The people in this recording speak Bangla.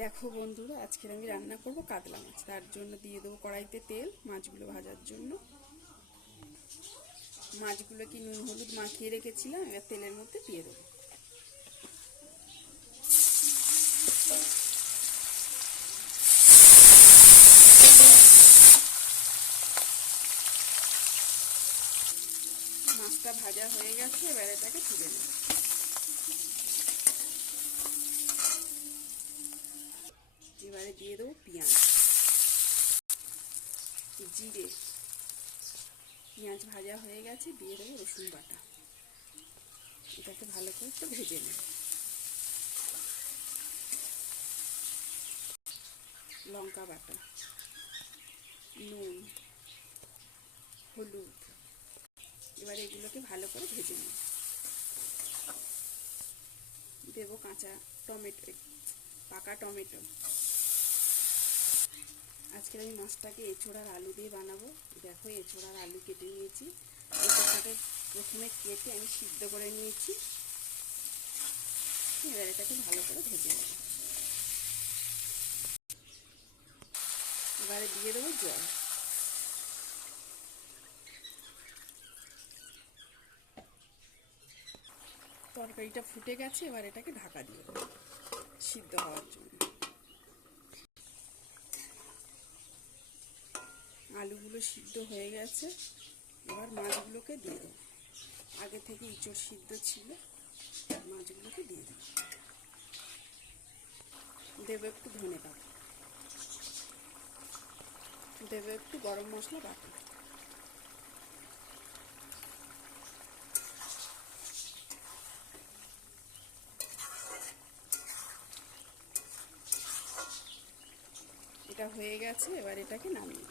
দেখো বন্ধুরা, আজকে আমি রান্না করব কাতলা মাছ। তার জন্য দিয়ে দেবো কড়াইতে তেল মাছগুলো ভাজার জন্য। মাছগুলোকে নুন হলুদ মাখিয়ে রেখেছিলাম, এবার তেলের মধ্যে দিয়ে দেবো। মাছটা ভাজা হয়ে গেছে, এবার এটাকে তুলে নেব। এবারে দিয়ে দেবো পেঁয়াজ, জিরে। পেঁয়াজ ভাজা হয়ে গেছে, দিয়ে দেবো রসুন বাটা। এটাকে ভালো করে একটু ভেজে নেব। লঙ্কা বাটা, নুন, হলুদ। এবার এগুলোকে ভালো করে ভেজে নেব। দেবো কাঁচা টমেটো, পাকা টমেটো। আজকে আমি মাছটাকে এঁচোড়ার আলু দিয়ে বানাবো। দেখো, এঁচোড়ার আলু কেটে নিয়েছি। এটাকে প্রথমে কেটে আমি সিদ্ধ করে নিয়েছি। এবার এটাকে ভালো করে ভেজে নেব। এবারে দিয়ে দেবো জল। তরকারিটা ফুটে গেছে, এবার এটাকে ঢাকা দিয়ে দেবো সিদ্ধ হওয়ার জন্য। আলুগুলো সিদ্ধ হয়ে গেছে, এবার মাছগুলোকে দিয়ে দেবো। আগে থেকে ইঁচড় সিদ্ধ ছিল, মাছগুলোকে দিয়ে দেবো। দেবো একটু ধনে পাতা, দেবো একটু গরম মশলা বাটা। এটা হয়ে গেছে, এবার এটাকে নামিয়ে